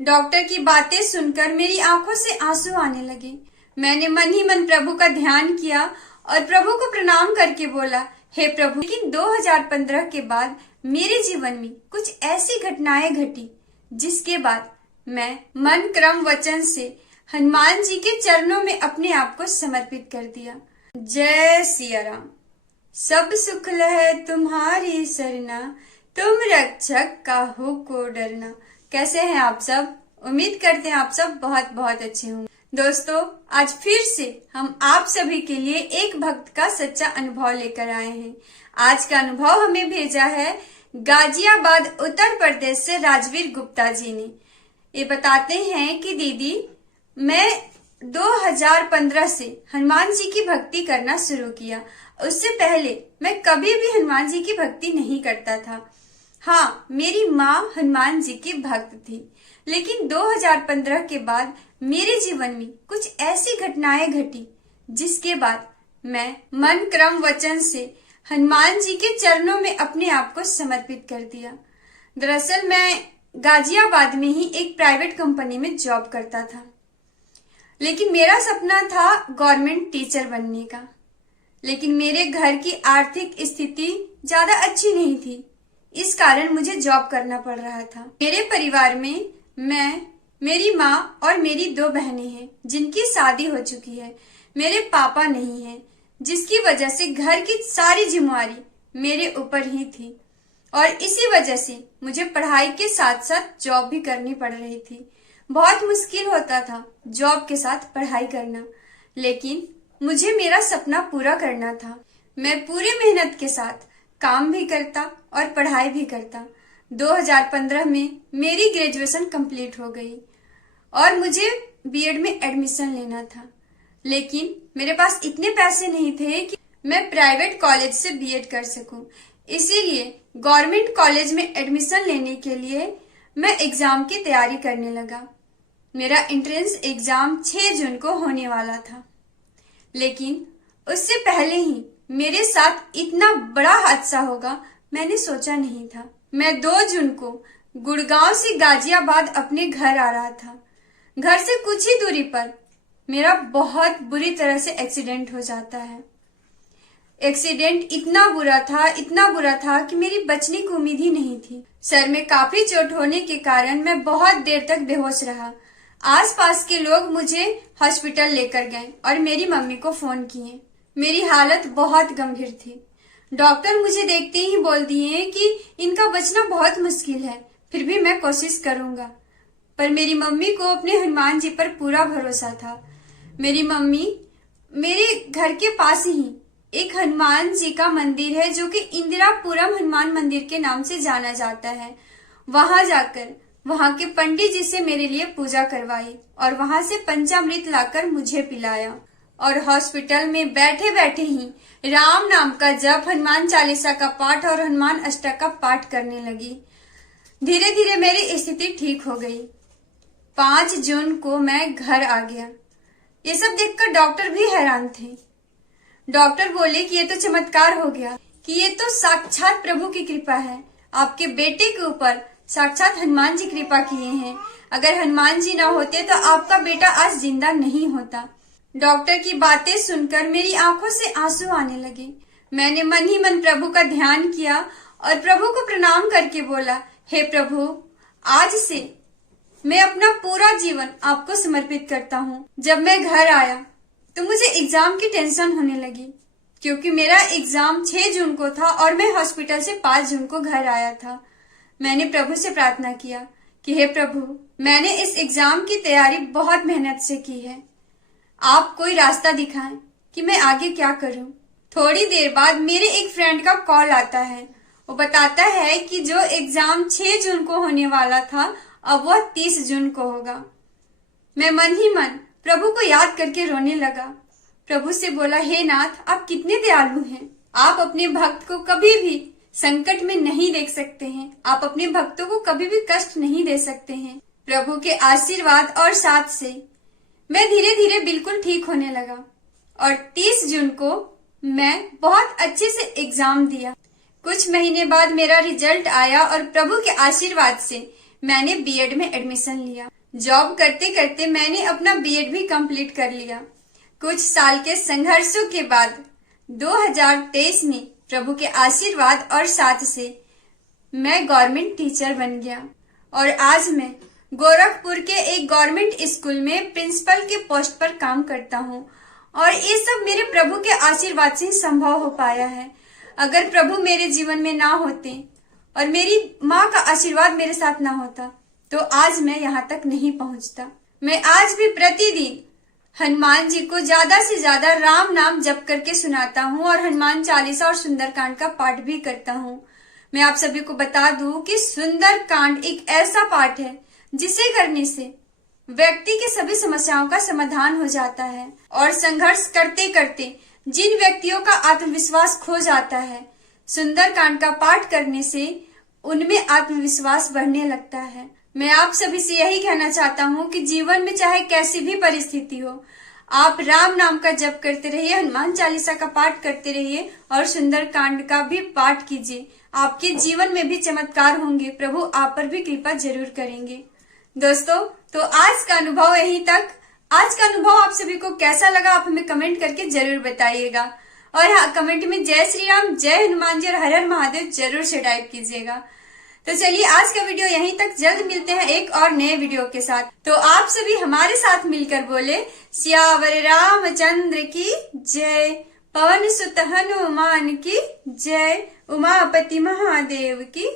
Doctor की बातें सुनकर मेरी आंखों से आंसू आने लगे। मैंने मन ही मन प्रभु का ध्यान किया और प्रभु को प्रणाम करके बोला, हे प्रभु। लेकिन 2015 के बाद मेरे जीवन में कुछ ऐसी घटनाएं घटी जिसके बाद मैं मन क्रम वचन से हनुमान जी के चरणों में अपने आप को समर्पित कर दिया। जय सिया राम। सब सुख लहै तुम्हारी सरना, तुम रक्षक काहू को डरना। कैसे हैं आप सब? उम्मीद करते हैं आप सब बहुत बहुत अच्छे होंगे। दोस्तों, आज फिर से हम आप सभी के लिए एक भक्त का सच्चा अनुभव लेकर आए हैं। आज का अनुभव हमें भेजा है गाजियाबाद उत्तर प्रदेश से राजवीर गुप्ता जी ने। ये बताते हैं कि दीदी, मैं 2015 से हनुमान जी की भक्ति करना शुरू किया। उससे पहले मैं कभी भी हनुमान जी की भक्ति नहीं करता था। हाँ, मेरी माँ हनुमान जी की भक्त थी, लेकिन 2015 के बाद मेरे जीवन में कुछ ऐसी घटनाएं घटी जिसके बाद मैं मन क्रम वचन से हनुमान जी के चरणों में अपने आप को समर्पित कर दिया। दरअसल मैं गाजियाबाद में ही एक प्राइवेट कंपनी में जॉब करता था, लेकिन मेरा सपना था गवर्नमेंट टीचर बनने का। लेकिन मेरे घर की आर्थिक स्थिति ज्यादा अच्छी नहीं थी, इस कारण मुझे जॉब करना पड़ रहा था। मेरे परिवार में मैं, मेरी माँ और मेरी 2 बहनें हैं जिनकी शादी हो चुकी है। मेरे पापा नहीं हैं, जिसकी वजह से घर की सारी जिम्मेवारी मेरे ऊपर ही थी और इसी वजह से मुझे पढ़ाई के साथ साथ जॉब भी करनी पड़ रही थी। बहुत मुश्किल होता था जॉब के साथ पढ़ाई करना, लेकिन मुझे मेरा सपना पूरा करना था। मैं पूरी मेहनत के साथ काम भी करता और पढ़ाई भी करता। 2015 में मेरी ग्रेजुएशन कंप्लीट हो गई और मुझे बीएड में एडमिशन लेना था, लेकिन मेरे पास इतने पैसे नहीं थे कि मैं प्राइवेट कॉलेज से बीएड कर सकूं। इसीलिए गवर्नमेंट कॉलेज में एडमिशन लेने के लिए मैं एग्जाम की तैयारी करने लगा। मेरा एंट्रेंस एग्जाम 6 जून को होने वाला था, लेकिन उससे पहले ही मेरे साथ इतना बड़ा हादसा होगा मैंने सोचा नहीं था। मैं 2 जून को गुड़गांव से गाजियाबाद अपने घर आ रहा था। घर से कुछ ही दूरी पर मेरा बहुत बुरी तरह से एक्सीडेंट हो जाता है। एक्सीडेंट इतना बुरा था कि मेरी बचने की उम्मीद ही नहीं थी। सर में काफी चोट होने के कारण मैं बहुत देर तक बेहोश रहा। आसपास के लोग मुझे हॉस्पिटल लेकर गए और मेरी मम्मी को फोन किए। मेरी हालत बहुत गंभीर थी। डॉक्टर मुझे देखते ही बोल दिए कि इनका बचना बहुत मुश्किल है, फिर भी मैं कोशिश करूंगा। पर मेरी मम्मी को अपने हनुमान जी पर पूरा भरोसा था। मेरी मम्मी, मेरे घर के पास ही एक हनुमान जी का मंदिर है जो कि इंदिरापुरम हनुमान मंदिर के नाम से जाना जाता है। वहां जाकर वहां के पंडित जी से मेरे लिए पूजा करवाई और वहां से पंचामृत लाकर मुझे पिलाया और हॉस्पिटल में बैठे बैठे ही राम नाम का जप, हनुमान चालीसा का पाठ और हनुमान अष्टक का पाठ करने लगी। धीरे धीरे मेरी स्थिति ठीक हो गई। 5 जून को मैं घर आ गया। ये सब देखकर डॉक्टर भी हैरान थे। डॉक्टर बोले कि ये तो चमत्कार हो गया, कि ये तो साक्षात प्रभु की कृपा है। आपके बेटे के ऊपर साक्षात हनुमान जी कृपा किए हैं। अगर हनुमान जी ना होते तो आपका बेटा आज जिंदा नहीं होता। डॉक्टर की बातें सुनकर मेरी आंखों से आंसू आने लगे। मैंने मन ही मन प्रभु का ध्यान किया और प्रभु को प्रणाम करके बोला, हे प्रभु, आज से मैं अपना पूरा जीवन आपको समर्पित करता हूँ। जब मैं घर आया तो मुझे एग्जाम की टेंशन होने लगी, क्योंकि मेरा एग्जाम 6 जून को था और मैं हॉस्पिटल से 5 जून को घर आया था। मैंने प्रभु से प्रार्थना किया कि हे प्रभु, मैंने इस एग्जाम की तैयारी बहुत मेहनत से की है। आप कोई रास्ता दिखाएं कि मैं आगे क्या करूं। थोड़ी देर बाद मेरे एक फ्रेंड का कॉल आता है। वो बताता है कि जो एग्जाम 6 जून को होने वाला था, अब वह 30 जून को होगा। मैं मन ही मन प्रभु को याद करके रोने लगा। प्रभु से बोला, हे नाथ, आप कितने दयालु हैं। आप अपने भक्त को कभी भी संकट में नहीं देख सकते हैं। आप अपने भक्तों को कभी भी कष्ट नहीं दे सकते हैं। प्रभु के आशीर्वाद और साथ से मैं धीरे धीरे बिल्कुल ठीक होने लगा और 30 जून को मैं बहुत अच्छे से एग्जाम दिया। कुछ महीने बाद मेरा रिजल्ट आया और प्रभु के आशीर्वाद से मैंने बीएड में एडमिशन लिया। जॉब करते करते मैंने अपना बीएड भी कंप्लीट कर लिया। कुछ साल के संघर्षों के बाद 2023 में प्रभु के आशीर्वाद और साथ से मैं गवर्नमेंट टीचर बन गया और आज मैं गोरखपुर के एक गवर्नमेंट स्कूल में प्रिंसिपल के पोस्ट पर काम करता हूँ और ये सब मेरे प्रभु के आशीर्वाद से ही संभव हो पाया है। अगर प्रभु मेरे जीवन में ना होते और मेरी माँ का आशीर्वाद मेरे साथ ना होता तो आज मैं यहाँ तक नहीं पहुँचता। मैं आज भी प्रतिदिन हनुमान जी को ज्यादा से ज्यादा राम नाम जप करके सुनाता हूँ और हनुमान चालीसा और सुंदरकांड का पाठ भी करता हूँ। मैं आप सभी को बता दूं कि सुंदरकांड एक ऐसा पाठ है जिसे करने से व्यक्ति की सभी समस्याओं का समाधान हो जाता है और संघर्ष करते करते जिन व्यक्तियों का आत्मविश्वास खो जाता है, सुंदरकांड का पाठ करने से उनमें आत्मविश्वास बढ़ने लगता है। मैं आप सभी से यही कहना चाहता हूँ कि जीवन में चाहे कैसी भी परिस्थिति हो, आप राम नाम का जप करते रहिए, हनुमान चालीसा का पाठ करते रहिए और सुंदरकांड का भी पाठ कीजिए। आपके जीवन में भी चमत्कार होंगे, प्रभु आप पर भी कृपा जरूर करेंगे। दोस्तों, तो आज का अनुभव यहीं तक। आज का अनुभव आप सभी को कैसा लगा आप हमें कमेंट करके जरूर बताइएगा और हाँ, कमेंट में जय श्री राम, जय हनुमान जी और हर हर महादेव जरूर से टाइप कीजिएगा। तो चलिए आज का वीडियो यहीं तक, जल्द मिलते हैं एक और नए वीडियो के साथ। तो आप सभी हमारे साथ मिलकर बोले सियावर रामचंद्र की जय, पवन सुत हनुमान की जय, उमापति महादेव की